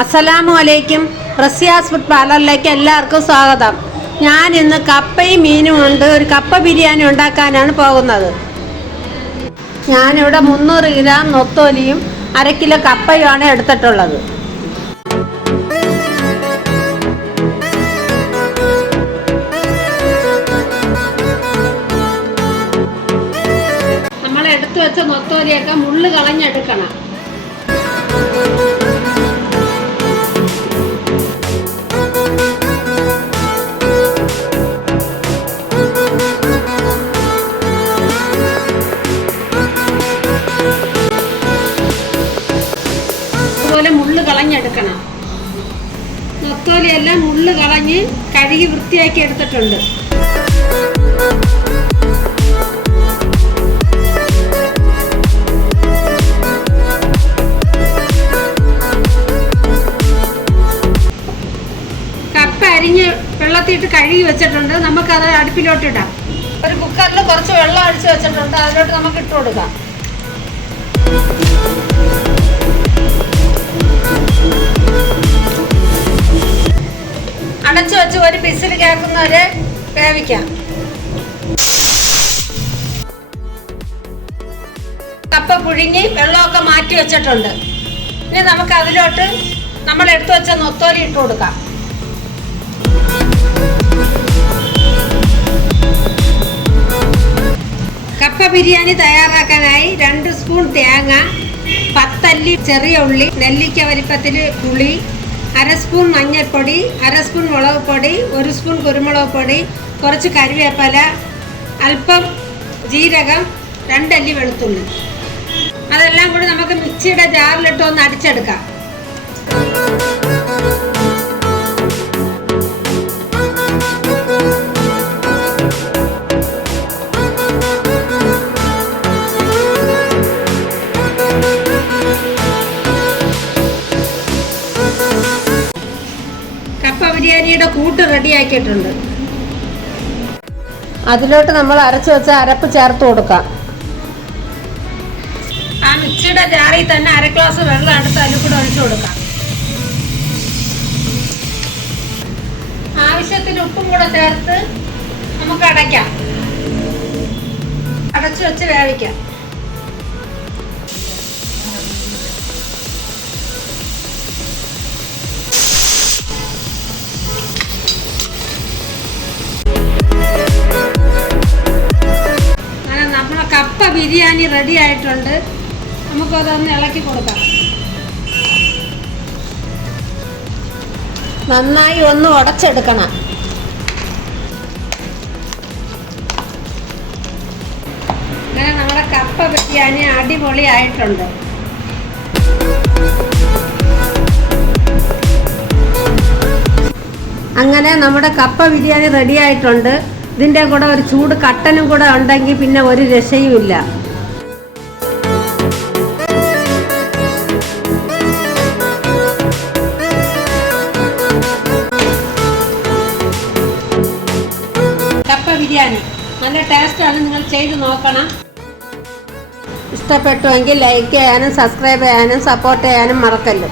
അസ്സലാമു അലൈക്കും. റസിയാസ് ഫുഡ് പാർലറിലേക്ക് എല്ലാവർക്കും സ്വാഗതം. ഞാൻ ഇന്ന് കപ്പയും മീനും ഉണ്ട്. ഒരു കപ്പ ബിരിയാണി ഉണ്ടാക്കാനാണ് പോകുന്നത്. ഞാനിവിടെ മുന്നൂറ് ഗ്രാം നൊത്തോലിയും അര കിലോ കപ്പയുമാണ് എടുത്തിട്ടുള്ളത്. നമ്മൾ എടുത്തു വെച്ച നൊത്തോലിയൊക്കെ മുള്ളു കളഞ്ഞെടുക്കണം. അതുപോലെ മുള്ളു കളഞ്ഞെടുക്കണം. നൊത്തോലിയെല്ലാം മുള്ള് കളഞ്ഞ് കഴുകി വൃത്തിയാക്കി എടുത്തിട്ടുണ്ട്. കപ്പ അരിഞ്ഞ് വെള്ളത്തിയിട്ട് കഴുകി വെച്ചിട്ടുണ്ട്. നമുക്കത് അടുപ്പിലോട്ട് ഇടാം. ഒരു കുക്കറിൽ കുറച്ച് വെള്ളം അടിച്ച് വെച്ചിട്ടുണ്ട്. അതിലോട്ട് നമുക്ക് ഇട്ട് കൊടുക്കാം. വെച്ച് ഒരു പിസിൽ കേൾക്കുന്നവരെ വേവിക്കാം. കപ്പ പുഴുങ്ങി വെള്ളമൊക്കെ മാറ്റി വെച്ചിട്ടുണ്ട്. ഇനി നമുക്ക് അതിലോട്ട് നമ്മൾ എടുത്തു വെച്ച നൊത്തോലി ഇട്ട് കൊടുക്കാം. കപ്പ ബിരിയാണി തയ്യാറാക്കാനായി രണ്ട് സ്പൂൺ തേങ്ങ പത്തല്ലി ചെറിയ ഉള്ളി നെല്ലിക്ക വലിപ്പത്തിൽ പുളി അര സ്പൂൺ മഞ്ഞൾപ്പൊടി അര സ്പൂൺ മുളക് പൊടി ഒരു സ്പൂൺ കുരുമുളക് പൊടി കുറച്ച് കറിവേപ്പില അല്പം ജീരകം രണ്ടല്ലി വെളുത്തുള്ളി. അതെല്ലാം കൂടി നമുക്ക് മിക്സിയുടെ ജാറിലിട്ട് ഒന്ന് അടിച്ചെടുക്കാം. കൂട്ട് റെഡിയാക്കിയിട്ടുണ്ട് അതിലോട്ട് നമ്മൾ അരച്ചു വെച്ച അരപ്പ് ചേർത്ത് കൊടുക്കാം. ആ മിക്സിയുടെ ജാറിൽ തന്നെ അര ഗ്ലാസ് വെള്ളം എടുത്ത് അതിൽ കൂടെ ഒഴിച്ചു കൊടുക്കാം. ആവശ്യത്തിന് ഉപ്പും കൂടെ ചേർത്ത് നമുക്ക് അടയ്ക്കാം. അടച്ചു വെച്ച് വേവിക്കാം. കപ്പ ബിരിയാണി റെഡി ആയിട്ടുണ്ട്. നമുക്കതൊന്ന് ഇളക്കി കൊടുക്കാം. നന്നായി ഒന്ന് ഉടച്ചെടുക്കണം. അങ്ങനെ നമ്മുടെ കപ്പ ബിരിയാണി അടിപൊളി ആയിട്ടുണ്ട്. അങ്ങനെ നമ്മുടെ കപ്പ ബിരിയാണി റെഡി ആയിട്ടുണ്ട്. ഇതിന്റെ കൂടെ ഒരു ചൂട് കട്ടനും കൂടെ ഉണ്ടെങ്കിൽ പിന്നെ ഒരു രക്ഷയുമില്ല കപ്പ ബിരിയാണി. നല്ല നിങ്ങൾ ചെയ്ത് നോക്കണം. ഇഷ്ടപ്പെട്ടുവെങ്കിൽ ലൈക്ക് ചെയ്യാനും സബ്സ്ക്രൈബ് ചെയ്യാനും സപ്പോർട്ട് ചെയ്യാനും മറക്കല്ലോ.